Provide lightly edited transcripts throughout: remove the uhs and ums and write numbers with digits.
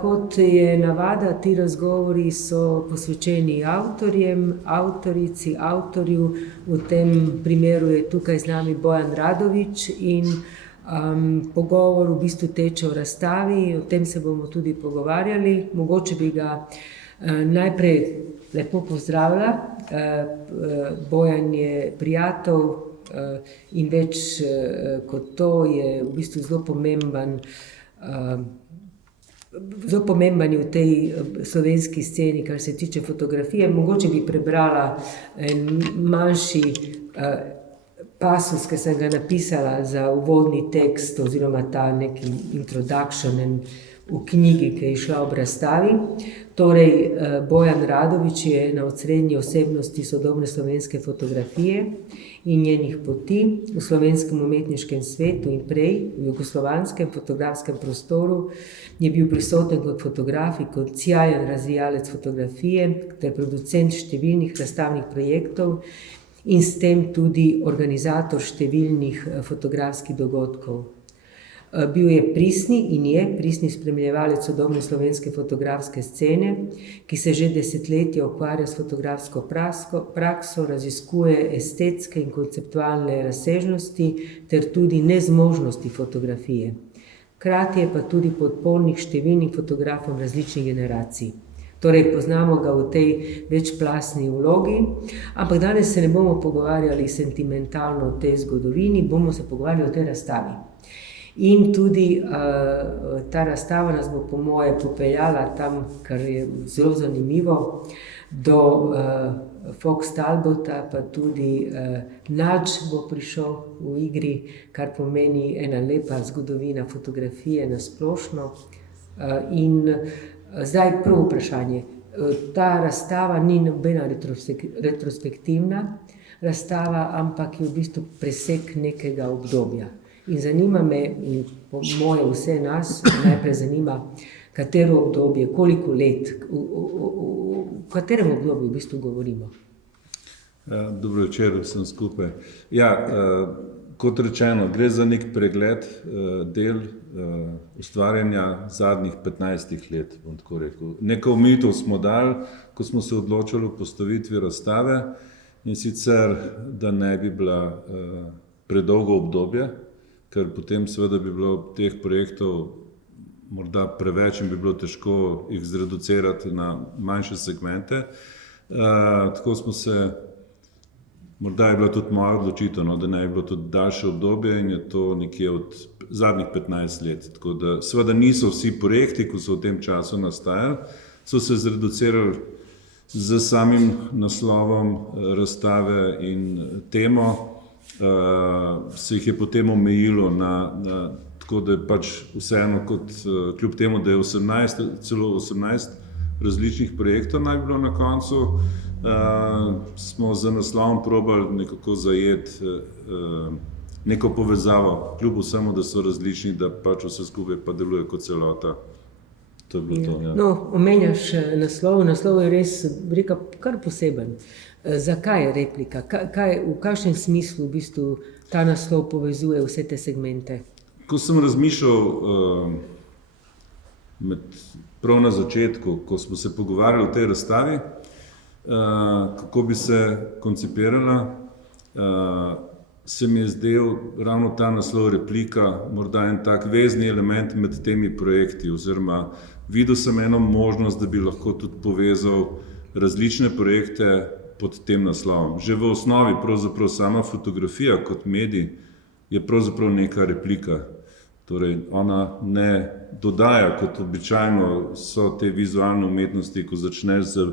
Kot je navada, ti razgovori so posvečeni avtorjem, avtorici, avtorju. V tem primeru je tukaj z nami Bojan Radović in pogovor v bistvu teče o razstavi, o tem se bomo tudi pogovarjali. Mogoče bi ga najprej lepo pozdravila. Bojan je prijatelj in več kot to je v bistvu zelo pomemben v tej slovenski sceni, kar se tiče fotografije. Mogoče bi prebrala en manjši pasus, ki sem ga napisala za uvodni tekst oziroma ta neki introduction v knjigi, ki je izšla ob razstavi. Torej, Bojan Radović je ena od srednjih osebnosti sodobne slovenske fotografije in njenih poti v slovenskem umetniškem svetu in prej v jugoslovanskem fotografskem prostoru. Je bil prisoten kot fotograf in kot sjajen razvijalec fotografije ter producent številnih razstavnih projektov in s tem tudi organizator številnih fotografskih dogodkov. Bil je pristni spremljevalec sodobne slovenske fotografske scene, ki se že desetletja ukvarja s fotografsko prakso, raziskuje estetske in konceptualne razsežnosti ter tudi nezmožnosti fotografije. Hkrati je pa tudi podpornik številnim fotografom različnih generacij. Torej, poznamo ga v tej večplastni vlogi, ampak danes se ne bomo pogovarjali sentimentalno o tej zgodovini, bomo se pogovarjali o tej razstavi. In tudi ta razstava nas bo po moje popeljala tam, kar je zelo zanimivo, do Fox Talbota, pa tudi Nudge bo prišel v igri, kar pomeni ena lepa zgodovina fotografije na splošno. In zdaj prvo vprašanje. Ta razstava ni nobena retrospektivna razstava, ampak je v bistvu presek nekega obdobja. In zanima me, in po moje vse nas, najprej zanima, katero obdobje, koliko let, v katerem obdobju v bistvu govorimo. Dobro večer vsem skupaj. Kot rečeno, gre za nek pregled del ustvarjanja zadnjih 15 let, bom tako rekel. Neko omejitev smo dali, ko smo se odločili o postavitvi razstave, in sicer, da ne bi bila predolgo obdobje, ker potem seveda bi bilo teh projektov morda preveč in bi bilo težko jih zreducirati na manjše segmente. Tako smo se, morda je bila tudi moja odločitev, da ne bi bilo tudi daljše obdobje, in je to nekje od zadnjih 15 let. Tako da seveda niso vsi projekti, ko so v tem času nastajali, so se zreducirali z samim naslovom razstave in temo. Se jih je potem omejilo tako da je pač vseeno kot, kljub temu, da je celo 18 različnih projektov naj bi bilo na koncu, smo z naslovom probali nekako zajeti neko povezavo, kljub vsemu, da so različni, da pač vse skupaj pa deluje kot celota. To je bilo to, ja. No, omenjaš naslov je res, rekel, kar poseben. Zakaj je replika? V kakšnem smislu v bistvu ta naslov povezuje vse te segmente? Ko sem razmišljal prav na začetku, ko smo se pogovarjali o tej razstavi, kako bi se koncipirala, se mi je zdel ravno ta naslov replika, morda en tak vezni element med temi projekti, oziroma videl sem eno možnost, da bi lahko tudi povezal različne projekte pod tem naslovom. Že v osnovi pravzaprav sama fotografija kot medij je pravzaprav neka replika. Torej, ona ne dodaja, kot običajno so te vizualne umetnosti, ko začneš z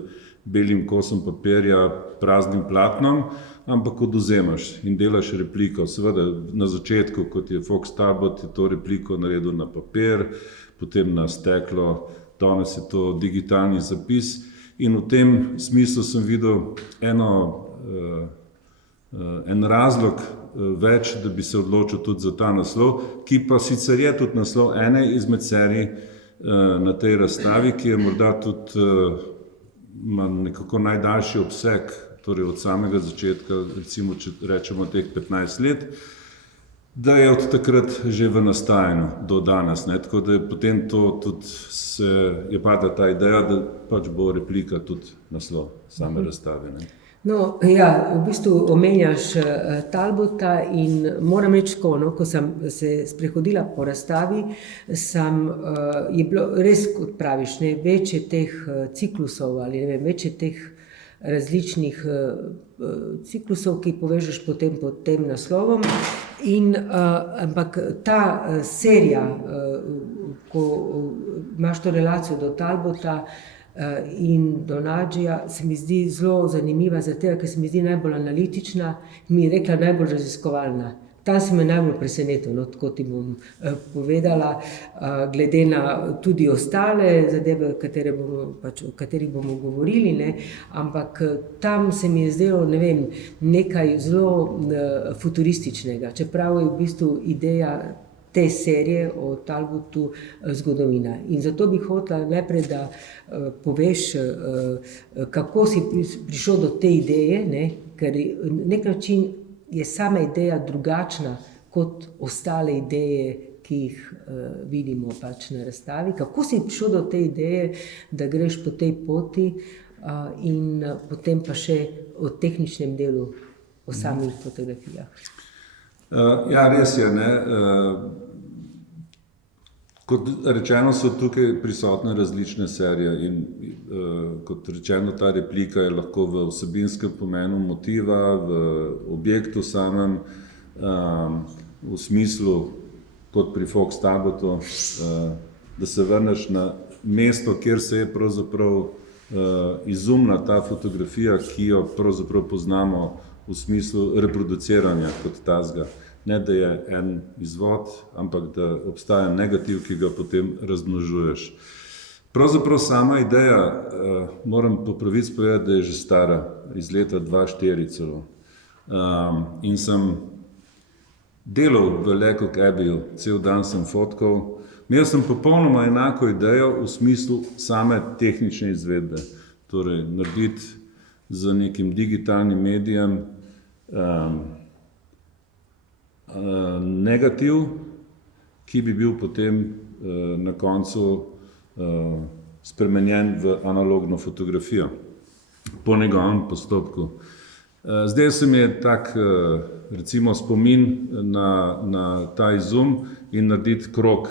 belim kosom papirja, praznim platnom, ampak odvzemaš in delaš repliko. Seveda na začetku, kot je Fox Talbot, je to repliko naredil na papir, potem na steklo, danes je to digitalni zapis. In v tem smislu sem videl en razlog več, da bi se odločil tudi za ta naslov, ki pa sicer je tudi naslov ene izmed serij na tej razstavi, ki je morda tudi ima nekako najdaljši obseg, torej od samega začetka, recimo, če rečemo teh 15 let. da je od takrat že v nastajanju do danes. Ne? Tako da je potem to tudi je padla ta ideja, da pač bo replika tudi naslov same razstave. Ne? No, ja, v bistvu omenjaš Talbota in moram reči tako, no, ko sem se sprehodila po razstavi, je bilo res, kot praviš, ne, več je teh ciklusov ali ne vem, več je teh različnih ciklusov, ki povežeš potem pod tem naslovom. Ampak ta serija, ko imaš to relacijo do Talbota in do Nadžija, se mi zdi zelo zanimiva, zato ker se mi zdi najbolj analitična, mi je rekla najbolj raziskovalna. Tam se me najbolj presenetil, no, tako ti bom povedala, glede na tudi ostale zadeve, o katerih bomo govorili, ne, ampak tam se mi je zdelo, ne vem, nekaj zelo futurističnega, čeprav je v bistvu ideja te serije o Talbotu zgodovina. In zato bi hotela najprej, da poveš, kako si prišel do te ideje, ne, ker na nek način je sama ideja drugačna kot ostale ideje, ki jih vidimo pač na razstavi. Kako si prišel do te ideje, da greš po tej poti in potem pa še o tehničnem delu, o samih fotografijah? Ja, res je, ne. Kot rečeno, so tukaj prisotne različne serije in kot rečeno, ta replika je lahko v vsebinskem pomenu motiva, v objektu samem, v smislu, kot pri Fox Talbotu, da se vrneš na mesto, kjer se je pravzaprav izumila ta fotografija, ki jo pravzaprav poznamo v smislu reproduciranja kot tazga. Ne, da je en izvod, ampak da obstaja negativ, ki ga potem razmnožuješ. Pravzaprav sama ideja, moram po pravici povedati, da je že stara, iz leta 2004 celo. In sem delal v Lecocq Abbeyju, cel dan sem fotkal. Imel sem popolnoma enako idejo v smislu same tehnične izvedbe. Torej, narediti z nekim digitalnim medijem negativ, ki bi bil potem na koncu spremenjen v analogno fotografijo po njegovem postopku. Zdaj se mi je tak, recimo, spomin na ta izum in narediti krog,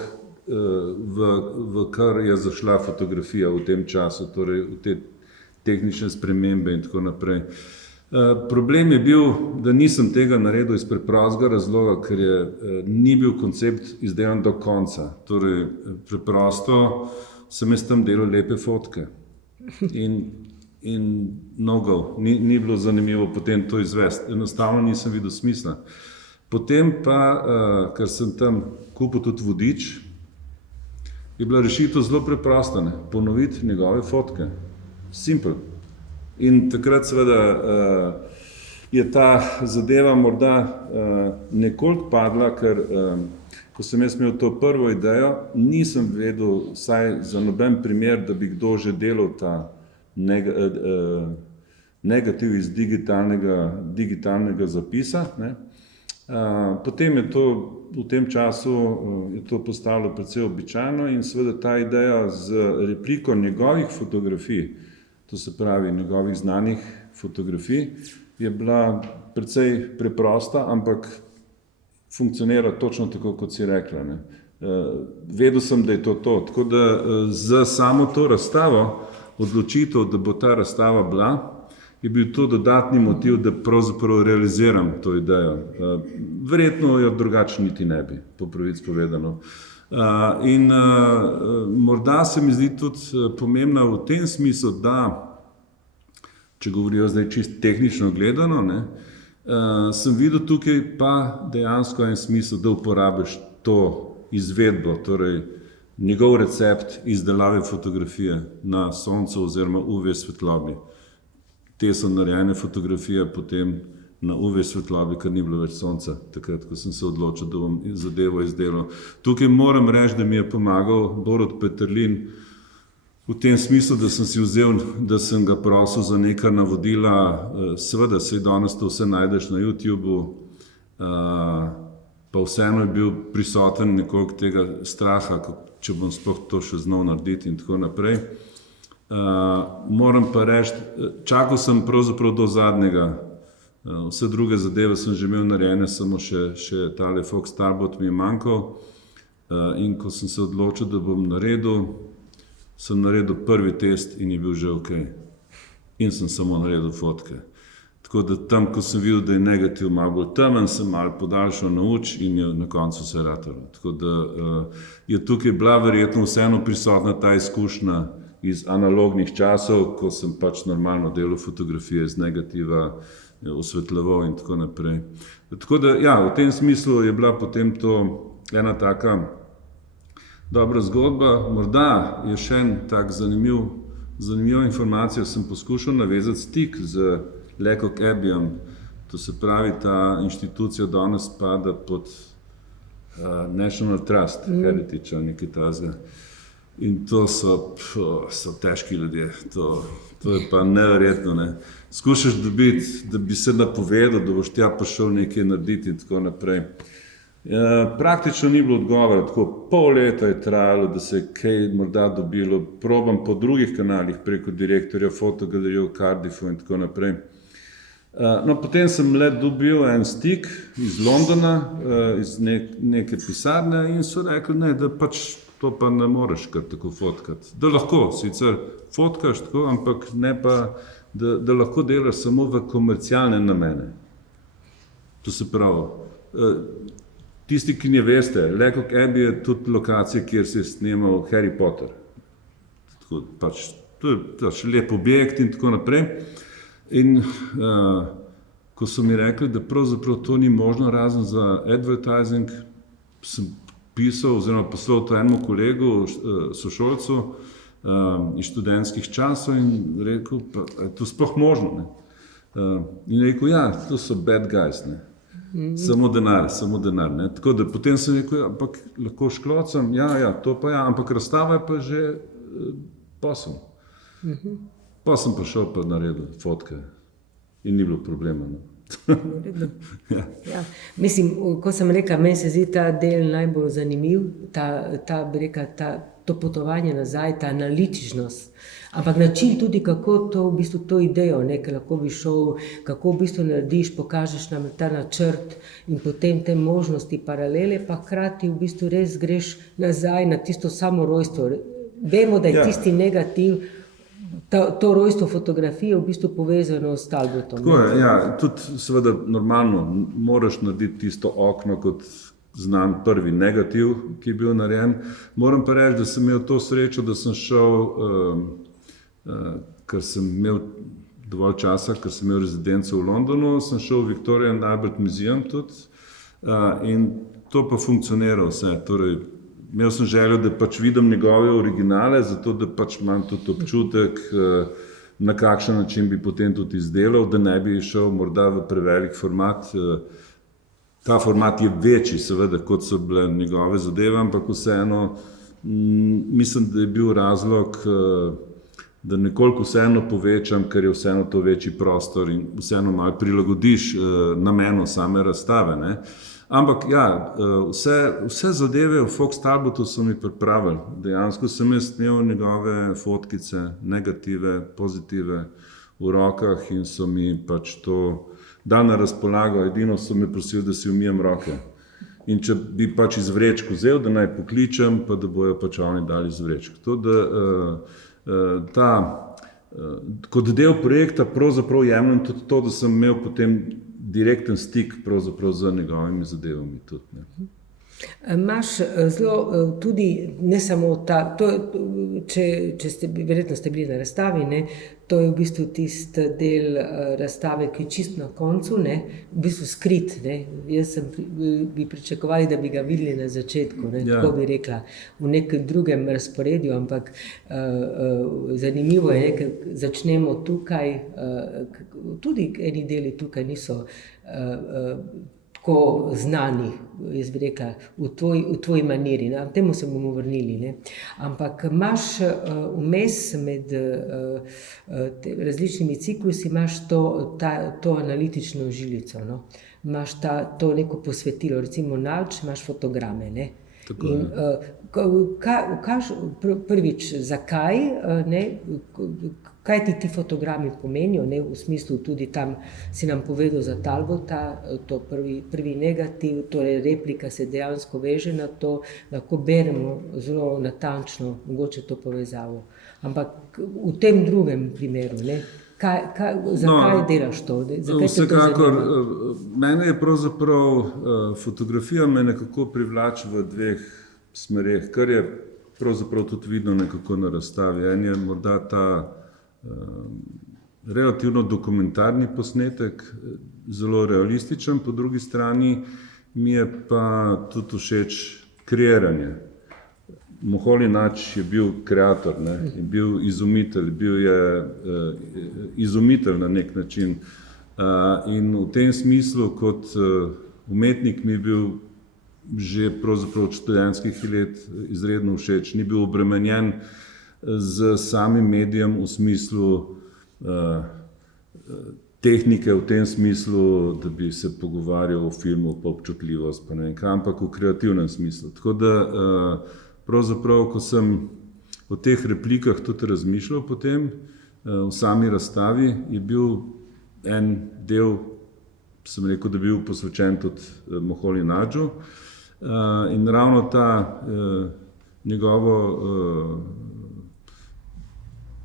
v kar je zašla fotografija v tem času, torej v te tehnične spremembe in tako naprej. Problem je bil, da nisem tega naredil iz preprostega razloga, ker ni bil koncept izdelan do konca. Torej, preprosto sem jaz tam delal lepe fotke in no go, ni bilo zanimivo potem to izvesti. Enostavno nisem videl smisla. Potem pa, ker sem tam kupil tudi vodič, je bila rešitev zelo preprosta, ne? Ponoviti njegove fotke. Simple. In takrat seveda je ta zadeva morda nekoliko padla, ker ko sem jaz imel to prvo idejo, nisem vedel, vsaj za noben primer, da bi kdo že delal ta negativ iz digitalnega zapisa. Ne. Potem je to v tem času je to postalo precej običajno in seveda ta ideja z repliko njegovih fotografij, to se pravi njegovih znanih fotografij, je bila precej preprosta, ampak funkcionira točno tako, kot si rekla. Ne. Vedel sem, da je to. Tako da za samo to razstavo, odločitev, da bo ta razstava bila, je bil to dodatni motiv, da pravzaprav realiziram to idejo. Verjetno jo drugače niti ne bi, po pravici povedano. In morda se mi zdi tudi pomembna v tem smislu, da, če govorijo zdaj čisto tehnično gledano, ne, sem videl tukaj pa dejansko en smisel, da uporabiš to izvedbo, torej njegov recept izdelave fotografije na soncu oziroma UV svetlobi. Te so narejene fotografije potem na UV svetlobi, ker ni bilo več sonca, takrat, ko sem se odločil, da bom zadevo izdelal. Tukaj moram reči, da mi je pomagal Borut Peterlin v tem smislu, da sem si vzel, da sem ga prosil za neka navodila, seveda saj danes to vse najdeš na YouTubu, pa vseeno je bil prisoten nekoliko tega straha, če bom sploh to še znal narediti in tako naprej. Moram pa reči, čakal sem pravzaprav do zadnjega. Vse druge zadeve sem že imel narejene, samo še tale Fox Talbot mi je manjkal. In ko sem se odločil, da bom naredil, sem naredil prvi test in je bil že ok. In sem samo naredil fotke. Tako da tam, ko sem videl, da je negativ malo bolj temen, sem malo podaljšal na uč in je na koncu se ratalo. Tako da je tukaj bila verjetno vseeno prisotna ta izkušnja iz analognih časov, ko sem pač normalno delal fotografije z negativa, osvetljeval in tako naprej. Tako da, ja, v tem smislu je bila potem to ena taka dobra zgodba. Morda je še en tak zanimiva informacija, sem poskušal navezati stik z Lecoq Abbeyjem, to se pravi, ta inštitucija danes spada pod National Trust, Heritage ali nekaj takega. In to so težki ljudje, to je pa neverjetno. Ne. Skušaš dobiti, da bi se napovedal, da boš tja prišel nekaj narediti in tako naprej. Praktično ni bilo odgovora, tako pol leta je trajalo, da se je kaj morda dobilo, probam po drugih kanalih preko direktorja fotogalerije v Cardiffu in tako naprej. No, potem sem le dobil en stik iz Londona, iz neke pisarne in so rekli, ne, da pač to pa ne moreš kar tako fotkati. Da lahko sicer fotkaš tako, ampak ne pa, da lahko delaš samo v komercialne namene. To se pravi, tisti, ki ne veste, Lecoq Abbey je tudi lokacija, kjer se je snemal Harry Potter. Tako, pač, to je pač lep objekt in tako naprej. In ko so mi rekli, da pravzaprav to ni možno razen za advertising, sem pisal oziroma poslal to enemu kolegu, sošolcu iz študentskih časov in rekel, pa je to sploh možno. Ne? In rekel, ja, to so bad guys, ne? Samo denar. Ne? Tako da potem sem rekel, ja, ampak lahko šklocam, ja, to pa ja, ampak razstava je pa že posel. Pa sem prišel pa naredil fotke in ni bilo problema. Ja. Mislim, ko sem rekla, meni se zdi ta del najbolj zanimiv, to potovanje nazaj, ta analitičnost, ampak način tudi, kako to, v bistvu to idejo, nekaj lahko bi šel, kako v bistvu narediš, pokažeš nam ta načrt in potem te možnosti, paralele, pa hkrati v bistvu res greš nazaj na tisto samo rojstvo. Vemo, da je tisti negativ, to rojstvo fotografije v bistvu povezano s Talbotom. Tako je, ja, tudi seveda normalno moraš narediti tisto okno kot znan prvi negativ, ki je bil narejen. Moram pa reči, da sem imel to srečo, da sem šel, ker sem imel dovolj časa, ker sem imel rezidenco v Londonu, sem šel v Victoria and Albert Museum tudi in to pa funkcionira vse. Torej, imel sem željo, da pač vidim njegove originale, zato da pač imam tudi občutek, na kakšen način bi potem tudi izdelal, da ne bi šel morda v prevelik format. Ta format je večji, seveda, kot so bile njegove zadeve, ampak vseeno mislim, da je bil razlog, da nekoliko vseeno povečam, ker je vseeno to večji prostor in vseeno malo prilagodiš namenu same razstave. Ne? Ampak ja, vse zadeve v Fox Talbotu so mi pripravili. Dejansko sem jaz imel njegove fotkice, negative, pozitive v rokah in so mi pač to dali na razpolago. Edino so me prosili, da si umijem roke. In če bi pač iz vrečk vzel, da naj pokličem, pa da bojo pač oni dali iz vrečk. To, da kot del projekta pravzaprav jemljem tudi to, da sem imel potem direkten stik pravzaprav z njegovimi zadevami tudi. Ne. Imaš zelo tudi, ne samo verjetno ste bili na razstavi, ne, to je v bistvu tisti del razstave, ki je čisto na koncu, ne, v bistvu skrit. Ne. Jaz bi pričakovali, da bi ga videli na začetku, ne, tako bi rekla, v nekem drugem razporedju, ampak zanimivo je, ker začnemo tukaj, tudi eni deli tukaj niso tako znani, jaz bi rekla, v tvoji maniri, ne? Temu se bomo vrnili. Ne? Ampak imaš vmes med različnimi ciklusi, imaš to analitično žilico. No? imaš to neko posvetilo, recimo Nač, imaš fotograme, ne. Tako, In prvič, zakaj, ne, kaj ti fotogrami pomenijo, ne, v smislu tudi tam si nam povedal za Talbota, to prvi negativ, torej replika se dejansko veže na to, lahko beremo zelo natančno, mogoče to povezavo. Ampak v tem drugem primeru, ne, zakaj delaš to? Vsekakor, mene je pravzaprav fotografija me nekako privlači v dveh smereh, kar je pravzaprav tudi vidno nekako na razstavi. En je morda ta relativno dokumentarni posnetek, zelo realističen, po drugi strani mi je pa tudi všeč kreiranje. Moholi Nač je bil kreator, ne, je bil izumitelj, bil je izumitelj na nek način. In v tem smislu kot umetnik mi je bil že pravzaprav od študentskih let izredno všeč. Ni bil obremenjen z samim medijem v smislu tehnike, v tem smislu, da bi se pogovarjal o filmu, pa občutljivost, pa ne vem kaj, ampak v kreativnem smislu. Tako da pravzaprav, ko sem o teh replikah tudi razmišljal potem v sami razstavi, je bil en del, sem rekel, da je bil posvečen tudi Moholi Nadžu. In ravno ta njegovo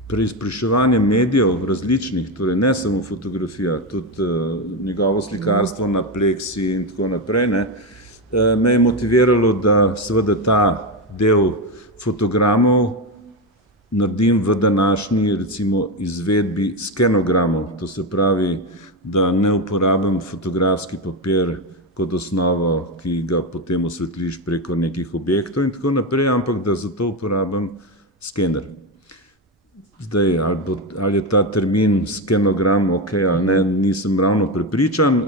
preizpraševanje medijev različnih, torej ne samo fotografija, tudi njegovo slikarstvo na pleksi in tako naprej, ne, me je motiviralo, da seveda ta del fotogramov naredim v današnji, recimo, izvedbi skenogramov. To se pravi, da ne uporabim fotografski papir kot osnovo, ki ga potem osvetliš preko nekih objektov in tako naprej, ampak da za to uporabim skener. Zdaj, ali je ta termin skenogram ok ali ne, nisem ravno prepričan.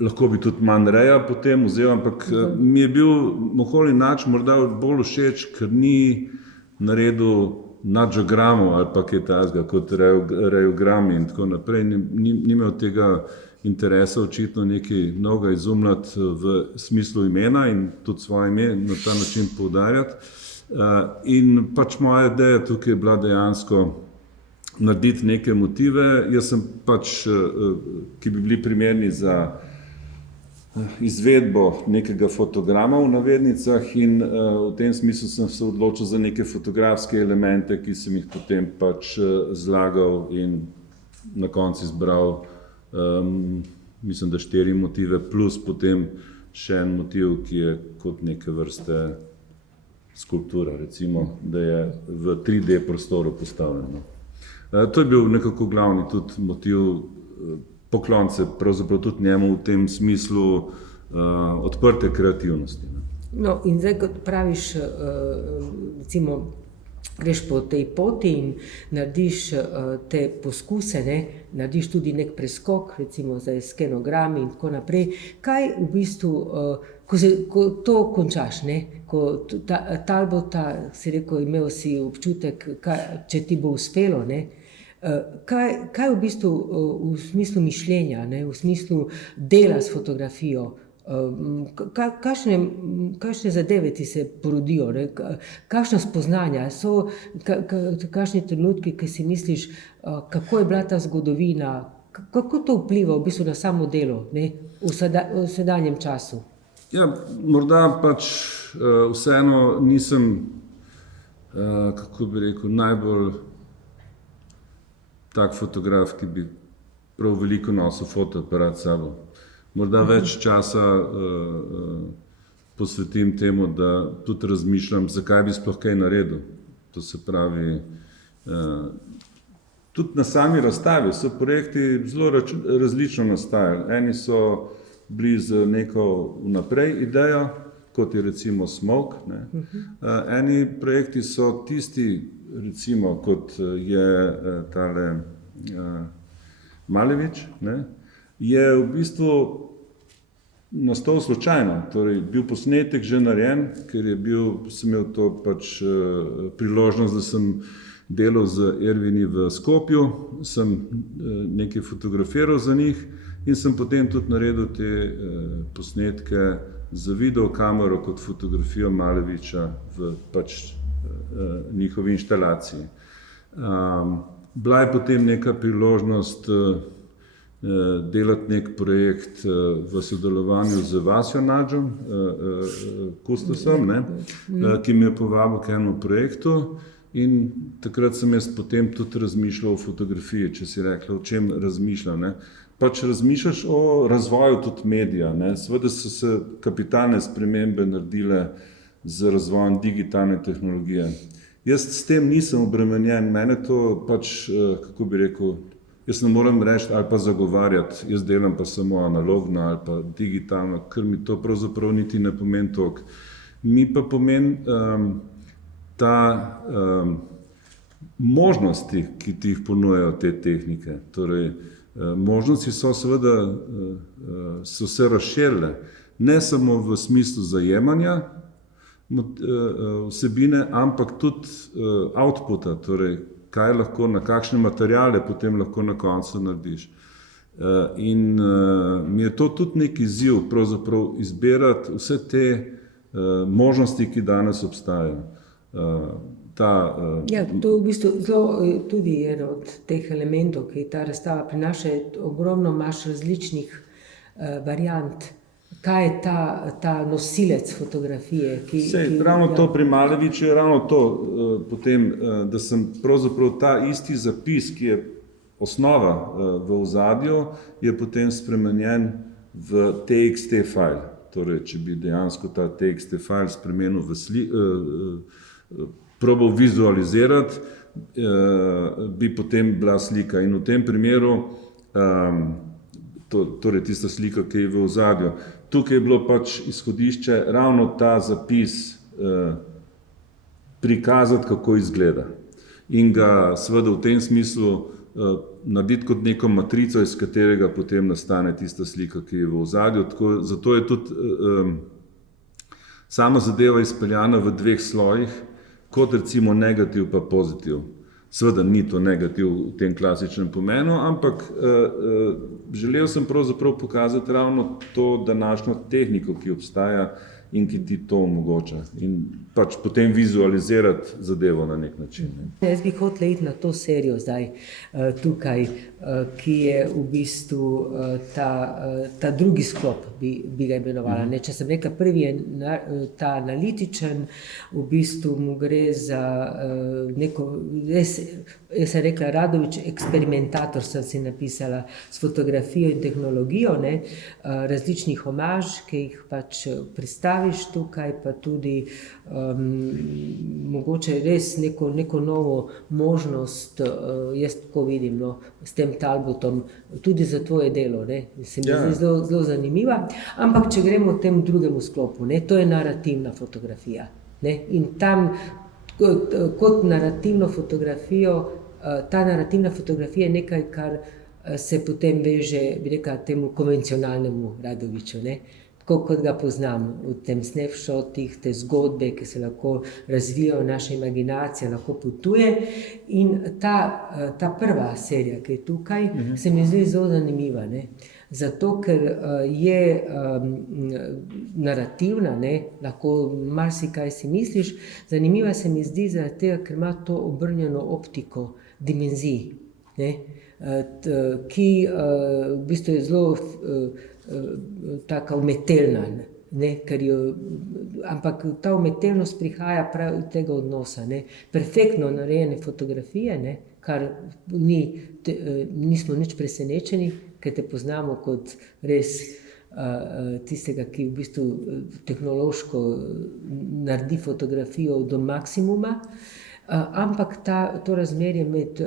Lahko bi tudi manj reja potem vzel, ampak mi je bil Moholi Nač morda bolj všeč, ker ni naredil nadžogramov ali pa kaj takega kot reogrami in tako naprej. Ni imel tega interesa očitno nekaj novega izumljati v smislu imena in tudi svoje ime na ta način poudarjati. In pač moja ideja tukaj je bila dejansko narediti neke motive. Jaz sem pač, ki bi bili primerni za izvedbo nekega fotograma v navednicah in v tem smislu sem se odločil za neke fotografske elemente, ki sem jih potem pač zlagal in na koncu izbral, mislim, da 4 motive plus potem še en motiv, ki je kot neke vrste skulptura, recimo, da je v 3D prostoru postavljeno. To je bil nekako glavni tudi motiv poklonce, pravzaprav tudi njemu v tem smislu odprte kreativnosti. No, in zdaj, kot praviš, recimo, greš po tej poti in narediš te poskuse, ne, narediš tudi nek preskok, recimo zdaj skenogrami in tako naprej. Kaj v bistvu, ko to končaš, ne, ko Talbota, si rekel, imel si občutek, če ti bo uspelo, ne, kaj v bistvu v smislu mišljenja, ne, v smislu dela s fotografijo, kakšne zadeve ti se porodijo, ne, kakšna spoznanja so, kakšni trenutki, ki si misliš, kako je bila ta zgodovina, kako to vpliva v bistvu na samo delo, ne, v sedanjem času? Ja, morda pač vseeno nisem, kako bi rekel, najbolj tak fotograf, ki bi prav veliko nosil fotoaparat s sabo. Morda več časa posvetim temu, da tudi razmišljam, zakaj bi sploh kaj naredil. To se pravi, tudi na sami razstavi so projekti zelo različno nastajali. Eni so bili z neko vnaprej idejo, kot je recimo Smoke, ne. Eni projekti so tisti, recimo, kot je tale Malevič, ne, je v bistvu nastal slučajno. Torej, bil posnetek že narejen, ker sem imel to pač priložnost, da sem delal z Ervini v Skopju, sem nekaj fotografiral za njih in sem potem tudi naredil te posnetke z videokamero kot fotografijo Maleviča v pač njihovi inštalaciji. Bila je potem neka priložnost delati nek projekt v sodelovanju z Vasjo Nadžom, kustosom, ki me je povabil k enemu projektu in takrat sem jaz potem tudi razmišljal o fotografiji, če si rekla, o čem razmišljam. Pač razmišljaš o razvoju tudi medija. Seveda so se kapitalne spremembe naredile z razvojem digitalne tehnologije. Jaz s tem nisem obremenjen, mene to pač, kako bi rekel, jaz ne morem reči ali pa zagovarjati, jaz delam pa samo analogno ali pa digitalno, ker mi to pravzaprav niti ne pomeni toliko. Mi pa pomeni možnosti, ki ti jih ponujajo te tehnike. Torej, možnosti so seveda so se razširile, ne samo v smislu zajemanja vsebine, ampak tudi outputa, torej kaj lahko, na kakšne materiale potem lahko na koncu narediš. In mi je to tudi nek izziv, pravzaprav izbirati vse te možnosti, ki danes obstajajo. Ja, to je v bistvu zelo tudi en od teh elementov, ki ta razstava prinaša, ogromno imaš različnih variant. Kaj je ta nosilec fotografije? Ravno to pri Maleviču je ravno to, potem, da sem pravzaprav ta isti zapis, ki je osnova v ozadju, je potem spremenjen v TXT file. Torej, če bi dejansko ta TXT file spremenil probal vizualizirati, bi potem bila slika. In v tem primeru, torej tista slika, ki je v ozadju, tukaj je bilo pač izhodišče ravno ta zapis prikazati, kako izgleda. In ga seveda v tem smislu narediti kot neko matrico, iz katerega potem nastane tista slika, ki je v ozadju. Zato je tudi sama zadeva izpeljana v dveh slojih, kot recimo negativ pa pozitiv. Seveda ni to negativ v tem klasičnem pomenu, ampak želel sem pravzaprav pokazati ravno to današnjo tehniko, ki obstaja in ki ti to omogoča. In pač potem vizualizirati zadevo na nek način. Jaz bi hotela iti na to serijo zdaj tukaj, ki je v bistvu ta drugi sklop, bi ga imenovala. Če sem rekla, prvi je ta analitičen, v bistvu mu gre za neko, jaz sem rekla, Radović eksperimentator, sem si napisala, s fotografijo in tehnologijo, različnih omaž, ki jih pač predstaviš tukaj, pa tudi mogoče res neko novo možnost, jaz tako vidim, s tem Talbotom, tudi za tvoje delo, se mi zdi zelo zanimiva. Ampak če gremo v tem drugemu sklopu, to je narativna fotografija. In tam kot narativno fotografijo, ta narativna fotografija je nekaj, kar se potem veže, bi rekla, temu konvencionalnemu Radoviću, tako kot ga poznam v tem snapshotih, te zgodbe, ki se lahko razvijajo, naša imaginacija lahko potuje. In ta prva serija, ki je tukaj, se mi zdi zelo zanimiva. Zato, ker je narativna, lahko marsikaj si misliš, zanimiva se mi zdi zaradi tega, ker ima to obrnjeno optiko dimenzij, ki v bistvu je zelo taka umetelna, ampak ta umetelnost prihaja prav iz tega odnosa. Perfektno narejene fotografije, kar nismo nič presenečeni, ker te poznamo kot res tistega, ki v bistvu tehnološko naredi fotografijo do maksimuma. Ampak to razmerje med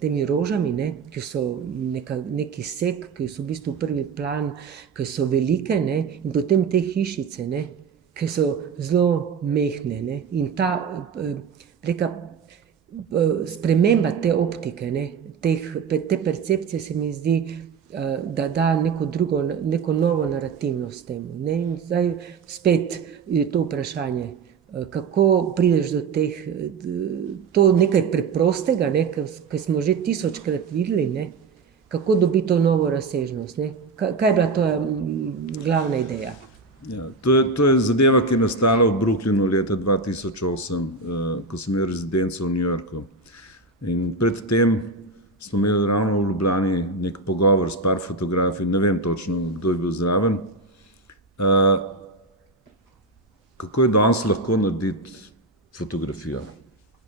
temi rožami, ki so neki sek, ki so v bistvu prvi plan, ki so velike, in potem te hišice, ki so zelo mehne. In ta sprememba te optike, te percepcije se mi zdi, da da neko novo narativnost temu. In zdaj spet je to vprašanje, Kako prideš do teh, to nekaj preprostega, ne, ki smo že tisočkrat videli, ne, kako dobi to novo razsežnost, ne? Kaj je bila tvoja glavna ideja? Ja, to je zadeva, ki je nastala v Brooklynu leta 2008, ko sem imel rezidenco v New Yorku. In predtem smo imeli ravno v Ljubljani nek pogovor s par fotografi, ne vem točno, kdo je bil zraven. Kako je danes lahko narediti fotografijo?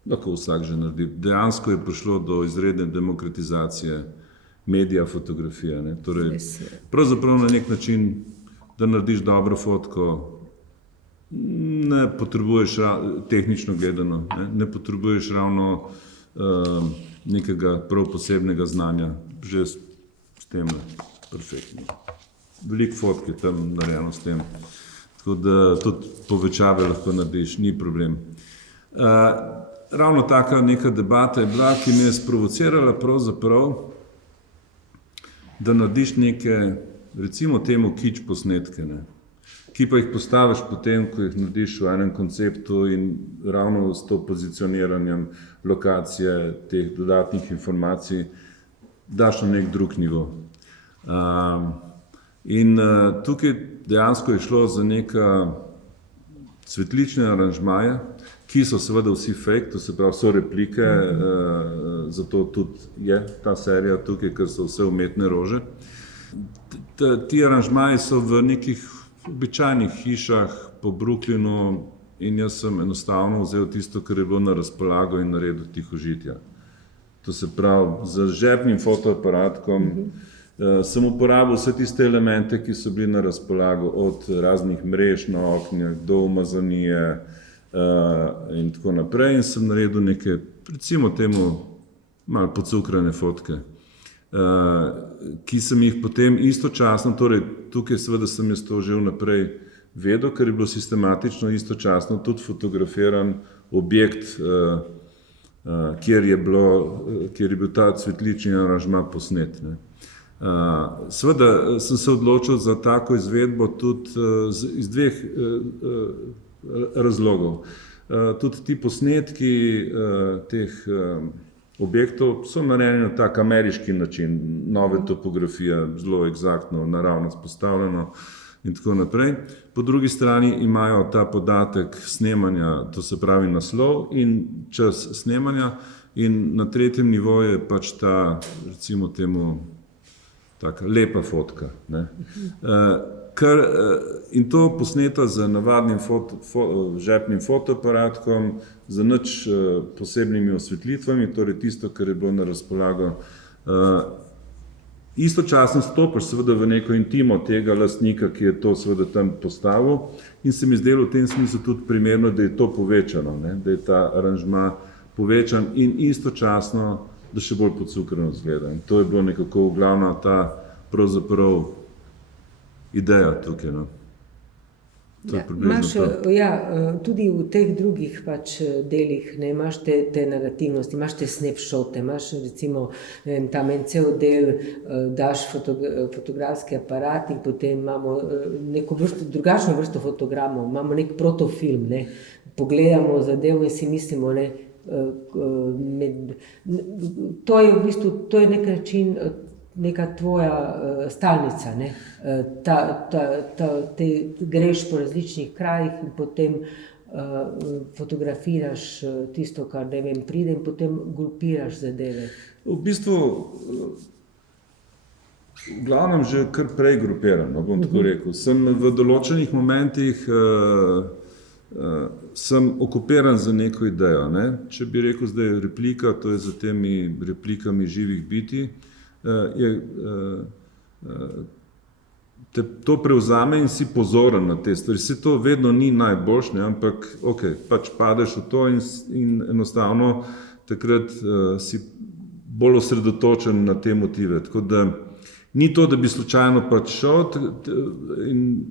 Lahko vsak že naredi. Dejansko je prišlo do izredne demokratizacije medija fotografije. Ne? Torej, pravzaprav na nek način, da narediš dobro fotko, ne potrebuješ, tehnično gledano, ne potrebuješ ravno nekega prav posebnega znanja, že s tem perfektno. Veliko fotk je tam narejeno s tem, tako da tudi povečave lahko narediš, ni problem. Ravno taka neka debata je bila, ki me je sprovocirala pravzaprav, da narediš neke, recimo temu kič posnetke, ne, ki pa jih postaviš potem, ko jih narediš v enem konceptu in ravno s to pozicioniranjem lokacije, teh dodatnih informacij, daš na nek drug nivo. Tukaj dejansko je šlo za neka cvetlične aranžmaje, ki so seveda vsi fake, to se pravi, so replike, zato tudi je ta serija tukaj, ker so vse umetne rože. Ti aranžmaji so v nekih običajnih hišah po Brooklynu in jaz sem enostavno vzel tisto, kar je bilo na razpolago in naredil tihožitja. To se pravi, z žepnim fotoaparatkom sem uporabil vse tiste elemente, ki so bili na razpolago, od raznih mrež na oknjah do umazanije in tako naprej, in sem naredil neke, recimo temu, malo pocukrane fotke, ki sem jih potem istočasno, torej tukaj seveda sem jaz to že vnaprej vedel, ker je bilo sistematično istočasno tudi fotografiran objekt, kjer je bil ta cvetlični aranžma posnet, ne. Seveda sem se odločil za tako izvedbo tudi iz dveh razlogov. Tudi ti posnetki teh objektov so narejeni na tak ameriški način, nove topografije, zelo eksaktno, naravnost postavljeno in tako naprej. Po drugi strani imajo ta podatek snemanja, to se pravi naslov in čas snemanja, in na tretjem nivoju je pač ta, recimo temu, taka lepa fotka, ne. In to posneta z navadnim žepnim fotoaparatkom, z nič posebnimi osvetlitvami, torej tisto, kar je bilo na razpolago. Istočasno stopiš seveda v neko intimo tega lastnika, ki je to seveda tam postavil, in se mi zdelo v tem smislu tudi primerno, da je to povečano, ne, da je ta aranžma povečan in istočasno, da še bolj pocukrano izgleda. In to je bilo nekako glavna ta pravzaprav ideja tukaj, no. To je približno to. Tudi v teh drugih pač delih, ne, imaš te narativnosti, imaš te snapshote, imaš recimo, ne vem, tam en cel del, daš fotografski aparat in potem imamo neko drugačno vrsto fotogramov, imamo nek protofilm, ne, pogledamo zadevo in si mislimo, ne, to je v bistvu, to je nek način, neka tvoja stalnica, ne, greš po različnih krajih in potem fotografiraš tisto, kar, ne vem, pride, in potem grupiraš zadeve. V bistvu, v glavnem že kar prej grupiram, no, bom tako rekel. Sem v določenih momentih sem okupiran za neko idejo, ne. Če bi rekel zdaj replika, to je za temi replikami živih bitij, te to prevzame in si pozoren na te stvari. Se to vedno ni najboljše, ne, ampak okej, pač padeš v to in enostavno takrat si bolj osredotočen na te motive. Tako da ni to, da bi slučajno pač šel in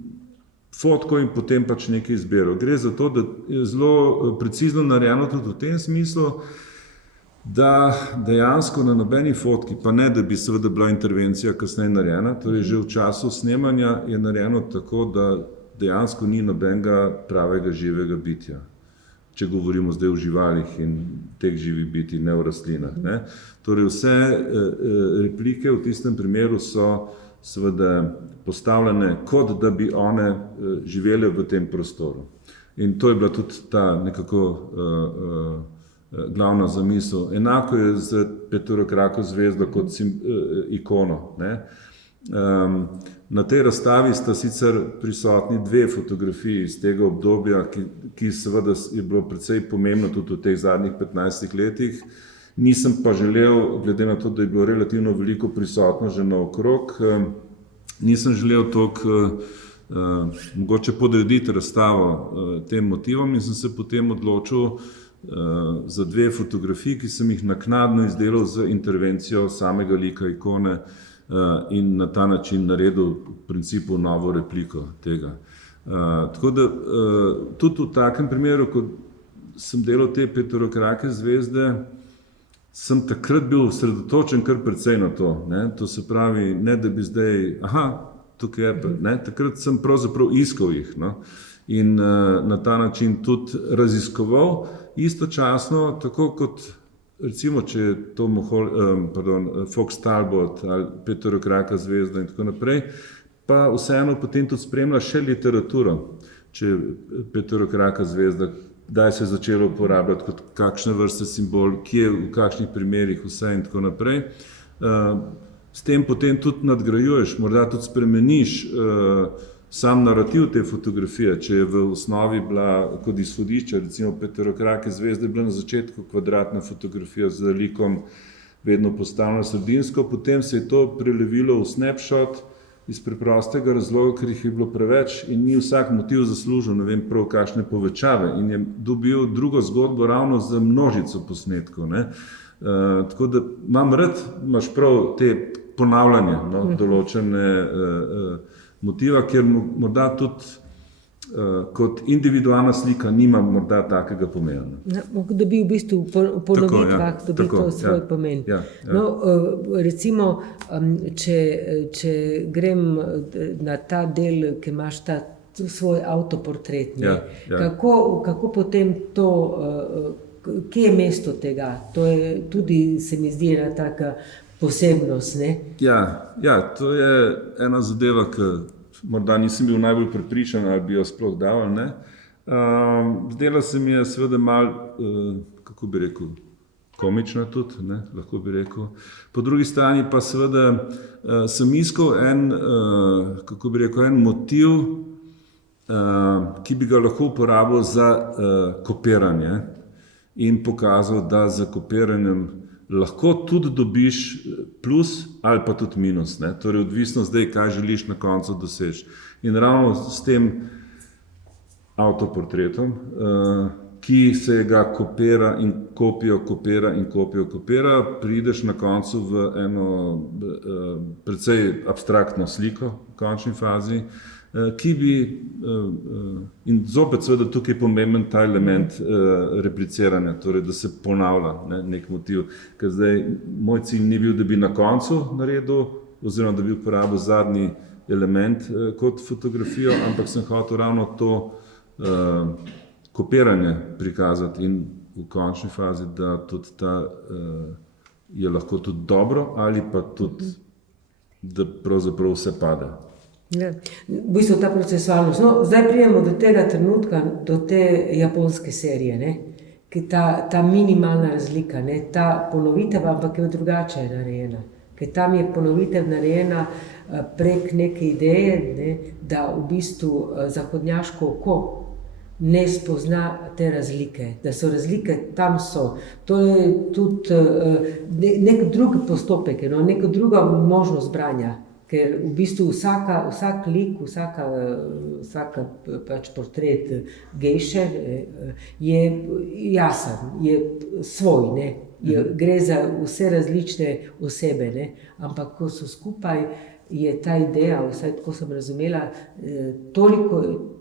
fotko in potem pač nekaj izbiral. Gre za to, da je zelo precizno narejeno tudi v tem smislu, da dejansko na nobeni fotki, pa ne, da bi seveda bila intervencija kasneje narejena, torej že v času snemanja je narejeno tako, da dejansko ni nobenega pravega živega bitja. če govorimo zdaj o živalih in teh živih biti, ne o rastlinah. Ne. Torej vse replike v tistem primeru so seveda postavljene, kot da bi one živele v tem prostoru. In to je bila tudi ta nekako glavna zamisel. Enako je z petorokrako zvezdo kot ikono. Ne. Na tej razstavi sta sicer prisotni dve fotografiji iz tega obdobja, ki seveda je bilo precej pomembno tudi v teh zadnjih 15 letih. Nisem pa želel, glede na to, da je bilo relativno veliko prisotno že naokrog, nisem želel toliko mogoče podrediti razstavo tem motivom in sem se potem odločil za dve fotografiji, ki sem jih naknadno izdelal z intervencijo samega lika ikone in na ta način naredil v principu novo repliko tega. Tako da tudi v takem primeru, ko sem delal te petorokrake zvezde, sem takrat bil osredotočen kar precej na to. Ne? To se pravi, ne da bi zdaj, tukaj je, ne? Takrat sem pravzaprav iskal jih, no? In na ta način tudi raziskoval, istočasno, tako kot recimo, če je to Fox Talbot ali petorokraka zvezda in tako naprej, pa vseeno potem tudi spremlja še literaturo, če je petorokraka zvezda, kdaj se je začelo uporabljati kot kakšne vrste simbol, kje, v kakšnih primerih, vse in tako naprej. S tem potem tudi nadgrajuješ, morda tudi spremeniš sam narativ te fotografije, če je v osnovi bila kot izhodišče, recimo petorokrake zvezde, bila na začetku kvadratna fotografija z likom vedno postavljena sredinsko, potem se je to prelevilo v snapshot iz preprostega razloga, ker jih je bilo preveč in ni vsak motiv zaslužil, ne vem prav kakšne povečave in je dobil drugo zgodbo ravno za množico posnetkov. Ne. Tako da imam rad, imaš prav te ponavljanje, no, določene motiva, ker morda tudi kot individualna slika nima morda takega pomena. Da bi v bistvu v ponovitvah dobi to svoj pomen. No, recimo, če grem na ta del, ki imaš ta svoj avtoportret, kako potem to, kje je mesto tega? To je tudi, se mi zdi, ena taka posebnost, ne? Ja, to je ena zadeva, ki morda nisem bil najbolj prepričan, ali bi jo sploh dal, ali ne. Zdela se mi je seveda malo, kako bi rekel, komična tudi, ne, lahko bi rekel. Po drugi strani pa seveda sem iskal kako bi rekel, en motiv, ki bi ga lahko uporabil za kopiranje in pokazal, da za kopiranjem lahko tudi dobiš plus ali pa tudi minus, ne? Torej odvisno zdaj, kaj želiš na koncu doseči. In ravno s tem avtoportretom, ki se ga kopira in kopijo, kopira, prideš na koncu v eno precej abstraktno sliko v končni fazi, ki bi, in zopet seveda tukaj je pomemben ta element repliciranja, torej da se ponavlja, ne, nek motiv, ker zdaj moj cilj ni bil, da bi na koncu naredil, oziroma da bi uporabil zadnji element kot fotografijo, ampak sem hotel ravno to kopiranje prikazati in v končni fazi, da tudi ta je lahko tudi dobro ali pa tudi, da pravzaprav vse pade. Ja, v bistvu ta procesualnost. No, zdaj pridemo do tega trenutka, do te japonske serije, ne? Ki ta minimalna razlika, ne? Ta ponovitev, ampak je drugače narejena. Ker tam je ponovitev narejena prek neke ideje, ne? Da v bistvu zahodnjaško oko ne spozna te razlike, da so razlike, tam so. To je tudi nek drug postopek, no? Neka druga možnost branja. Ker v bistvu vsak lik, vsaka pač portret gejše je jasen, je svoj, ne? Gre za vse različne osebe, ne? Ampak ko so skupaj, je ta ideja, vsaj tako sem razumela,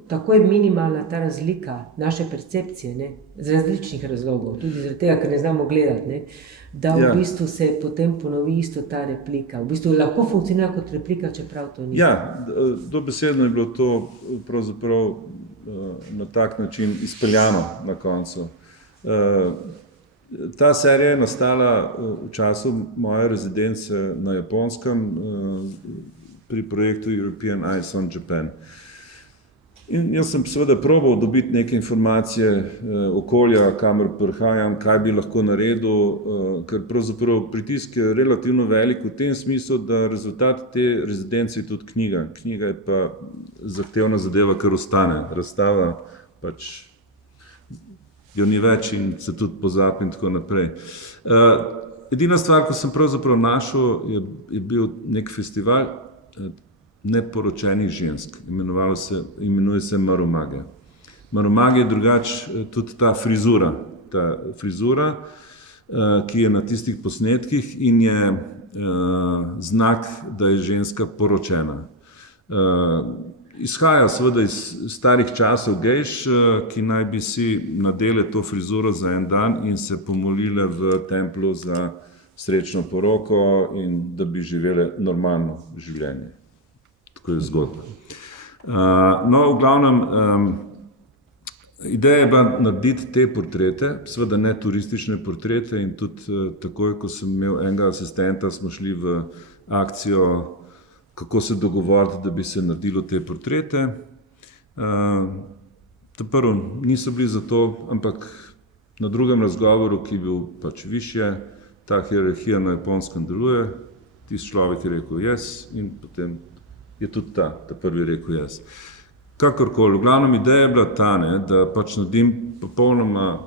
tako je minimalna ta razlika naše percepcije, ne? Z različnih razlogov, tudi zaradi tega, ker ne znamo gledati, ne? Da v bistvu se potem ponovi isto ta replika. V bistvu lahko funkcionira kot replika, čeprav to ni. Ja, dobesedno je bilo to pravzaprav na tak način izpeljano na koncu. Ta serija je nastala v času moje rezidence na Japonskem pri projektu European Eyes on Japan. In jaz sem seveda probal dobiti neke informacije okolja, kamor prihajam, kaj bi lahko naredil, ker pravzaprav pritisk je relativno velik v tem smislu, da rezultat te rezidence je tudi knjiga. Knjiga je pa zahtevna zadeva, kar ostane. Razstava pač jo ni več in se tudi pozabi in tako naprej. Edina stvar, ko sem pravzaprav našel, je bil nek festival neporočenih žensk. Imenuje se Marumage. Marumage je drugače tudi ta frizura, ki je na tistih posnetkih in je znak, da je ženska poročena. Izhaja seveda iz starih časov gejš, ki naj bi si nadele to frizuro za en dan in se pomolile v templu za srečno poroko in da bi živele normalno življenje. Tako je zgodba. No, v glavnem, ideja je bila narediti te portrete, seveda ne turistične portrete in tudi takoj, ko sem imel enega asistenta, smo šli v akcijo, kako se dogovoriti, da bi se naredilo te portrete. Prvo niso bili za to, ampak na drugem razgovoru, ki je bil pač višje, ta hierarhija na Japonskem deluje, tisti človek je rekel jaz in potem je tudi ta prvi rekel jaz. Kakorkoli, v glavnem ideja je bila ta, da pač naredim popolnoma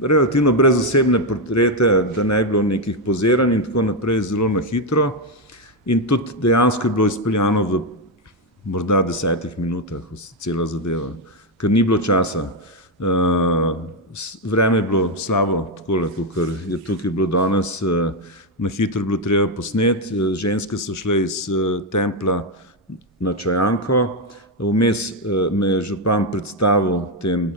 relativno brezosebne portrete, da ne bi bilo nekih poziranj in tako naprej, zelo na hitro. In tudi dejansko je bilo izpeljano v morda 10 minutah, cela zadeva, ker ni bilo časa. Vreme je bilo slabo, takole, kakor je tukaj bilo danes, na hitro je bilo treba posneti, ženske so šle iz templa na Čajanko, vmes me je župan predstavil tem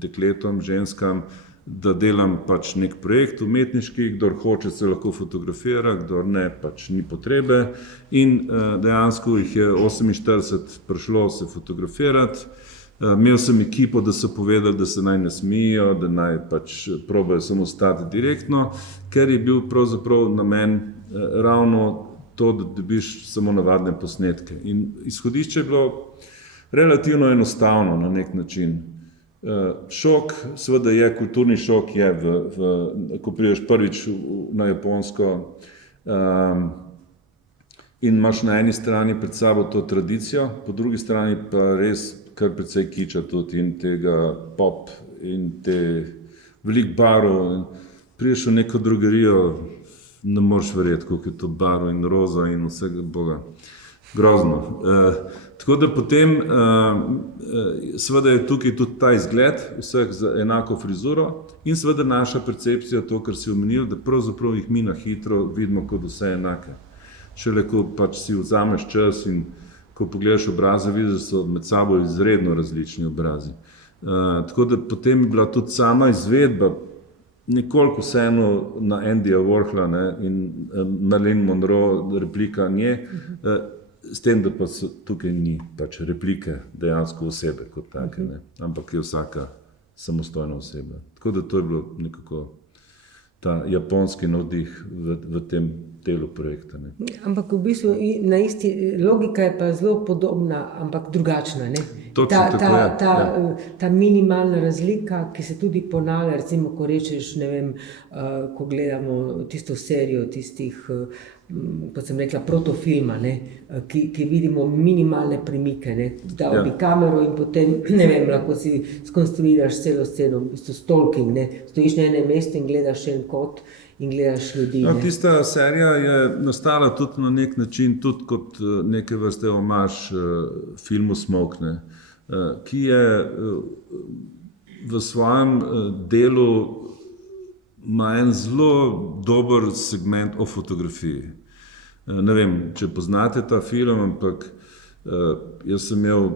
dekletom, ženskam, da delam pač nek projekt umetniški, kdor hoče se lahko fotografira, kdor ne, pač ni potrebe in dejansko jih je 48 prišlo se fotografirati. Imel sem ekipo, da so povedali, da se naj ne smijo, da naj pač probajo samo stati direktno, ker je bil pravzaprav namen ravno to, da dobiš samo navadne posnetke. In izhodišče je bilo relativno enostavno na nek način. Šok, seveda je, kulturni šok je, ko prideš prvič na Japonsko in imaš na eni strani pred sabo to tradicijo, po drugi strani pa res kar precej kiča tudi in tega pop in te veliko barov. Prideš v neko drogerijo, ne moreš verjeti, koliko je to barv in roza in vsega boga. Grozno. Tako da potem, seveda je tukaj tudi ta izgled vseh za enako frizuro in seveda naša percepcija, to, kar si omenil, da pravzaprav jih mi na hitro vidimo kot vse enake. Šele ko pač si vzameš čas in ko pogledaš obraze, vidiš, da so med sabo izredno različni obrazi. Tako da potem je bila tudi sama izvedba nekoliko vseeno na Andyja Warhola in Marilyn Monroe replika nje, s tem, da pa tukaj ni pač replike dejansko osebe kot take, ampak je vsaka samostojna oseba. Tako da to je bilo nekako ta japonski navdih v tem delu projekta. Ampak v bistvu na isti logika je pa zelo podobna, ampak drugačna. Ta minimalna razlika, ki se tudi ponavlja, recimo, ko rečeš, ne vem, ko gledamo tisto serijo tistih, kot sem rekla, protofilma, ki vidimo minimalne premike, dal bi kamero in potem, ne vem, lahko si skonstruiraš celo sceno, v bistvu stalking, stojiš na enem mestu in gledaš en kot in gledaš ljudi. Tista serija je nastala tudi na nek način, tudi kot neke vrste omaž filmu Smoke, ki je v svojem delu ima en zelo dober segment o fotografiji. Ne vem, če poznate ta film, ampak jaz sem imel,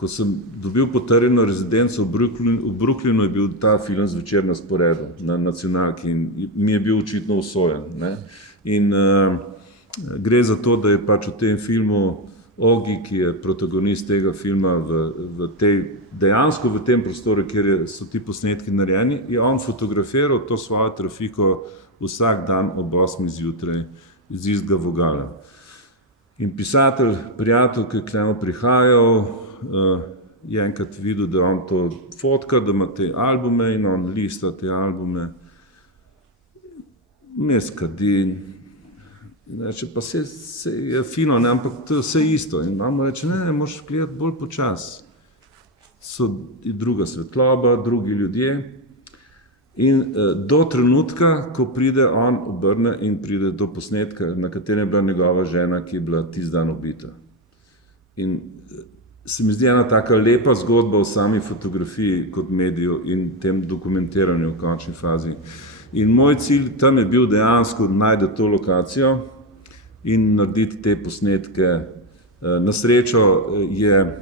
ko sem dobil potrjeno rezidenco v Brooklynu, je bil ta film zvečer na sporedu na nacionalki in mi je bil očitno usojen. In gre za to, da je pač v tem filmu Ogi, ki je protagonist tega filma dejansko v tem prostoru, kjer so ti posnetki narejeni, je on fotografiral to svojo trafiko vsak dan ob 8 zjutraj iz istega vogala. In pisatelj, prijatelj, ki je k njemu prihajal, je enkrat videl, da on to fotka, da ima te albume in on lista te albume. Mes kadi, reče, pa se je fino, ne, ampak to je vse isto. In on mu reče, ne, moraš gledati bolj počas. So druga svetloba, drugi ljudje. In do trenutka, ko pride on, obrne in pride do posnetka, na katerem je bila njegova žena, ki je bila tisti dan ubita. In se mi zdi ena taka lepa zgodba o sami fotografiji kot mediju in tem dokumentiranju v končni fazi. In moj cilj tam je bil dejansko najti to lokacijo in narediti te posnetke. Na srečo je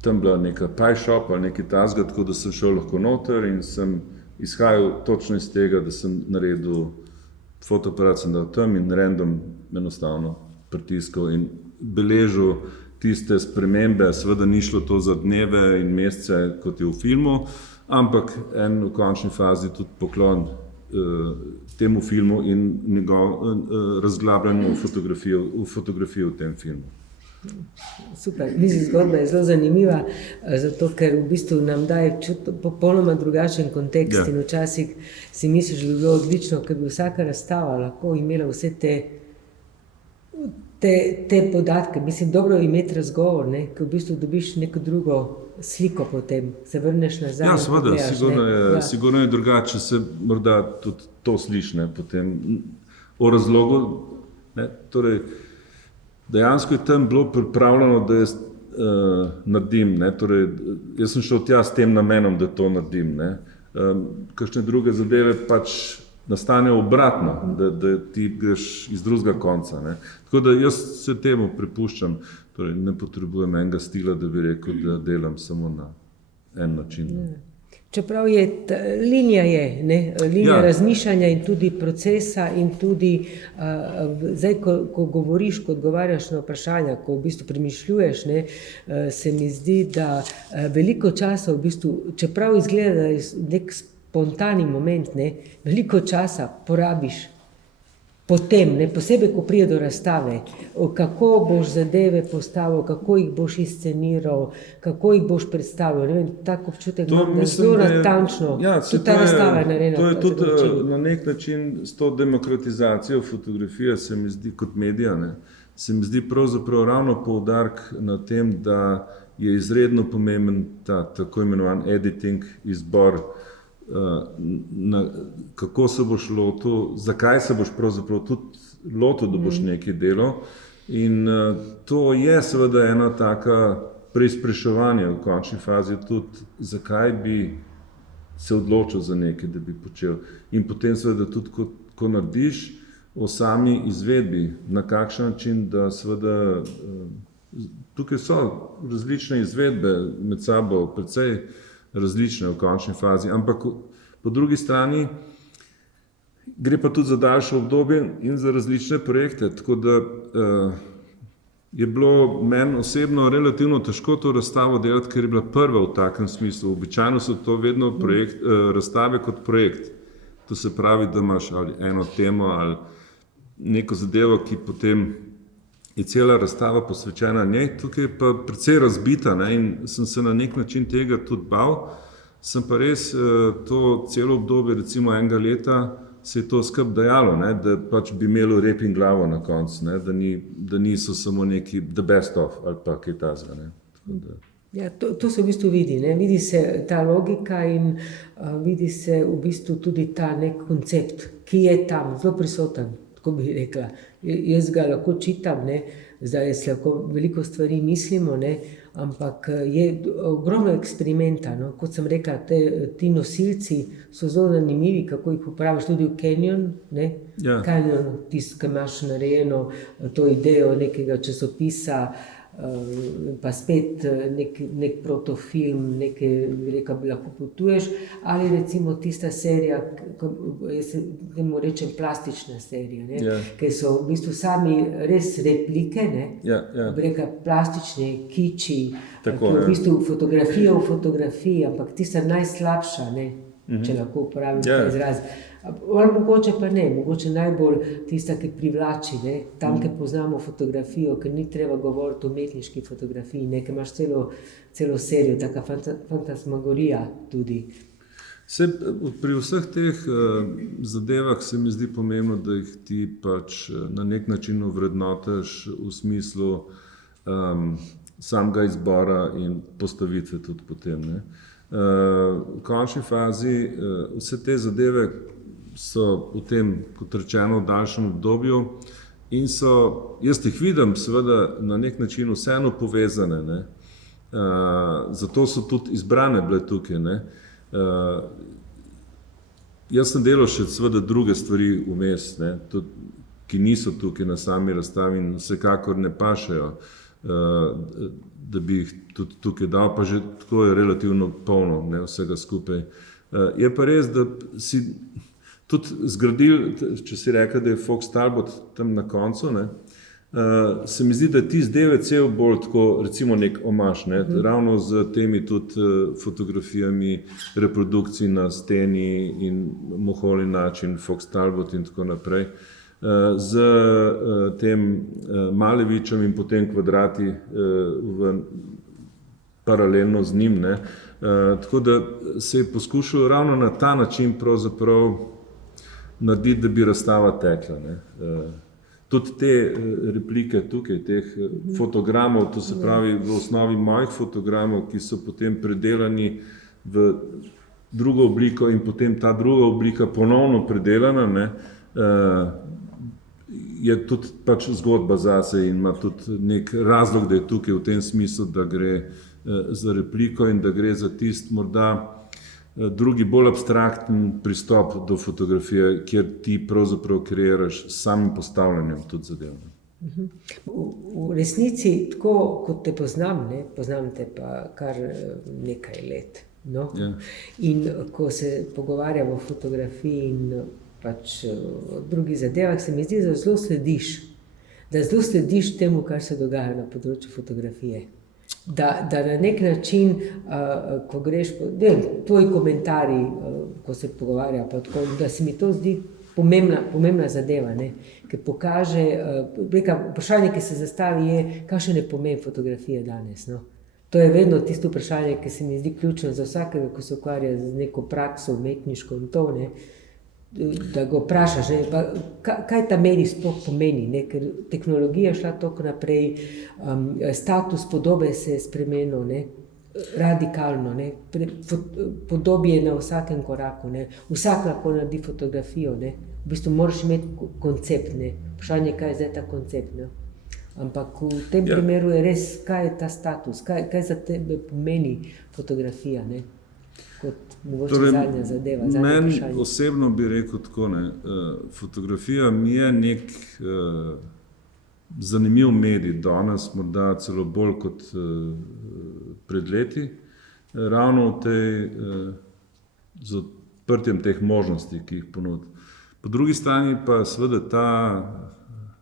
tam bila neka pie shop ali nekaj takega, tako da sem šel lahko noter in sem izhajal točno iz tega, da sem naredil fotoaparat, sem dal tam in random enostavno pritiskal in beležil tiste spremembe. Seveda ni šlo to za dneve in mesece, kot je v filmu, ampak v končni fazi tudi poklon temu filmu in razglabljanju v fotografiji v tem filmu. Super, mislim, zgodba je zelo zanimiva, zato ker v bistvu nam daje popolnoma drugačen kontekst in včasih si misliš, da bi bilo odlično, ker bi vsaka razstava lahko imela vse te podatke. Mislim, dobro je imeti razgovor, ne? Ker v bistvu dobiš neko drugo sliko potem, se vrneš nazaj. Ja, seveda, sigurno je drugače, če se morda tudi to sliši, ne, potem o razlogu, ne, torej, dejansko je tam bilo pripravljeno, da jaz naredim, ne, torej, jaz sem šel tja s tem namenom, da to naredim, ne, kakšne druge zadeve pač nastane obratno, da ti greš iz drugega konca, ne. Tako da jaz se temu prepuščam, torej ne potrebujem enega stila, da bi rekel, da delam samo na en način. Čeprav je linija linija razmišljanja in tudi procesa in tudi zdaj, ko govoriš, ko odgovarjaš na vprašanja, ko v bistvu premišljuješ, ne, se mi zdi, da veliko časa v bistvu, čeprav izgleda, da je nek spontani moment, ne, veliko časa porabiš potem, ne, posebej, ko pride do razstave, kako boš zadeve postavil, kako jih boš insceniral, kako jih boš predstavil, ne vem, tako občutek imam, da zelo natančno, tudi ta razstava je narejena. To je tudi na nek način s to demokratizacijo fotografije, se mi zdi kot medija, ne, se mi zdi pravzaprav ravno poudarek na tem, da je izredno pomemben ta tako imenovan editing, izbor, kako se boš lotil, zakaj se boš pravzaprav tudi lotil, da boš nekaj delal. In to je seveda ena taka preizpraševanje v končni fazi tudi, zakaj bi se odločil za nekaj, da bi počel. In potem seveda tudi, ko narediš o sami izvedbi, na kakšen način, da seveda tukaj so različne izvedbe med sabo, precej različne v končni fazi, ampak po drugi strani gre pa tudi za daljše obdobje in za različne projekte, tako da je bilo meni osebno relativno težko to razstavo delati, ker je bila prva v takem smislu. Običajno so to vedno razstave kot projekt. To se pravi, da imaš ali eno temo ali neko zadevo, ki potem je cela razstava posvečena njej, tukaj je pa precej razbita, ne, in sem se na nek način tega tudi bal. Sem pa res to celo obdobje, recimo enega leta, se je to skrb dajalo, ne, da pač bi imelo rep in glavo na koncu, ne, da niso samo neki the best of ali pa kaj takega. Ja, to se v bistvu vidi, ne, vidi se ta logika in vidi se v bistvu tudi ta nek koncept, ki je tam zelo prisoten. Tako bi rekla. Jaz ga lahko čitam, ne, zdaj se lahko veliko stvari mislimo, ne, ampak je ogromno eksperimenta, no. Kot sem rekla, ti nosilci so zelo zanimivi, kako jih uporabiš tudi v Canyon, ne. Canyon, tisto, ki imaš narejeno to idejo nekega časopisa, pa spet nek protofilm, nekaj bi lahko potuješ, ali recimo tista serija, jaz temu rečem plastična serija, ne, ker so v bistvu sami res replike, ne, bi rekla plastične kiči, ki v bistvu fotografija v fotografiji, ampak tista najslabša, ne, če lahko uporabim ta izraz. Ali mogoče pa ne, mogoče najbolj tista, ki privlači, ne, tam, ki poznamo fotografijo, ker ni treba govoriti o umetniški fotografiji, ne, ker imaš celo serijo, taka fantasmagorija tudi. Pri vseh teh zadevah se mi zdi pomembno, da jih ti pač na nek način ovrednotiš v smislu samega izbora in postavitve tudi potem, ne. V končni fazi vse te zadeve so v tem, kot rečeno, v daljšem obdobju in jaz jih vidim seveda na nek način vseeno povezane, ne. Zato so tudi izbrane bile tukaj, ne. Jaz sem delal še seveda druge stvari vmes, ne, tudi, ki niso tukaj na sami razstavi in vsekakor ne pašejo, da bi jih tudi tukaj dal, pa že tako je relativno polno, ne, vsega skupaj. Je pa res, da si tudi zgradil, če si rekel, da je Fox Talbot tam na koncu, ne, se mi zdi, da ti zdaj cel bolj tako, recimo nek omaž, ne, ravno z temi tudi fotografijami, reprodukcij na steni in Moholi način, Fox Talbot in tako naprej. Z tem Malevičem in potem Kvadrati paralelno z njim, ne. Tako da se je poskušal ravno na ta način pravzaprav narediti, da bi razstava tekla, ne. Tudi te replike tukaj, teh fotogramov, to se pravi v osnovi mojih fotogramov, ki so potem predelani v drugo obliko in potem ta druga oblika ponovno predelana, ne, je tudi pač zgodba zase in ima tudi nek razlog, da je tukaj v tem smislu, da gre za repliko in da gre za tisti morda drugi, bolj abstrakten pristop do fotografije, kjer ti pravzaprav kreiraš s samim postavljanjem tudi zadev. V resnici, tako kot te poznam, ne, poznam te pa kar nekaj let, no. In ko se pogovarjamo o fotografiji in pač o drugih zadevah, se mi zdi, da zelo slediš temu, kar se dogaja na področju fotografije. Da na nek način, ko greš, tvoji komentarji, ko se pogovarja, pa tako, da se mi to zdi pomembna zadeva, ne, ki pokaže, vprašanje, ki se zastavi, je, kakšen je pomen fotografije danes, no. To je vedno tisto vprašanje, ki se mi zdi ključno za vsakega, ko se ukvarja z neko prakso umetniško in to, ne, da ga vprašaš, ne, kaj ta medij sploh pomeni, ne, ker tehnologija je šla toliko naprej, status podobe se je spremenil, ne, radikalno, ne, podobje na vsakem koraku, ne, vsak lahko naredi fotografijo, ne, v bistvu moraš imeti koncept, ne, vprašanje, kaj je zdaj ta koncept, ne. Ampak v tem primeru je res, kaj je ta status, kaj za tebe pomeni fotografija, ne, kot mogoče zadnja zadeva, zadnje vprašanje. Meni osebno bi rekel tako, ne, fotografija mi je nek zanimiv medij danes, morda celo bolj kot pred leti, ravno v tej, z odprtjem teh možnosti, ki jih ponudi. Po drugi strani pa seveda ta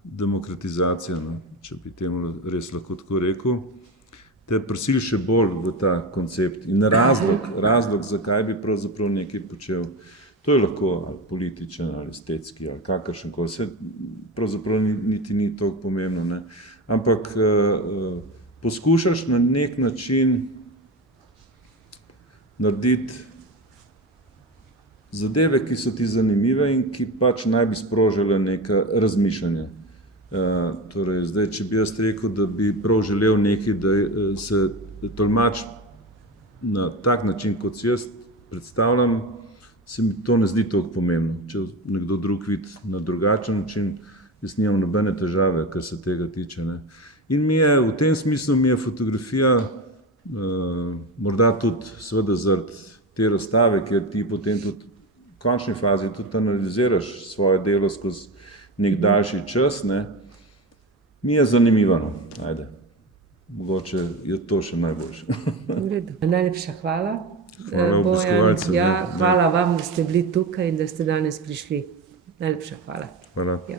demokratizacija, no, če bi temu res lahko tako rekel, te prisili še bolj v ta koncept in razlog, zakaj bi pravzaprav nekaj počel. To je lahko ali političen, ali estetski, ali kakršenkoli, vse pravzaprav niti ni toliko pomembno, ne. Ampak poskušaš na nek način narediti zadeve, ki so ti zanimive in ki pač naj bi sprožile neka razmišljanja. Torej, zdaj, če bi jaz rekel, da bi prav želel nekaj, da se tolmač na tak način, kot si jaz predstavljam, se mi to ne zdi toliko pomembno. Če nekdo drug vidi na drugačen način, jaz nimam nobene težave, kar se tega tiče, ne. In v tem smislu mi je fotografija, morda tudi seveda zaradi te razstave, kjer ti potem tudi v končni fazi tudi analiziraš svoje delo skozi nek daljši čas, ne, mi je zanimivo, no, ajde. mogoče je to še najboljše. V redu. Najlepša hvala. Hvala Bojan. obiskovalcem, Ja, ja. hvala vam, da ste bili tukaj in da ste danes prišli. Najlepša hvala. Hvala. Ja.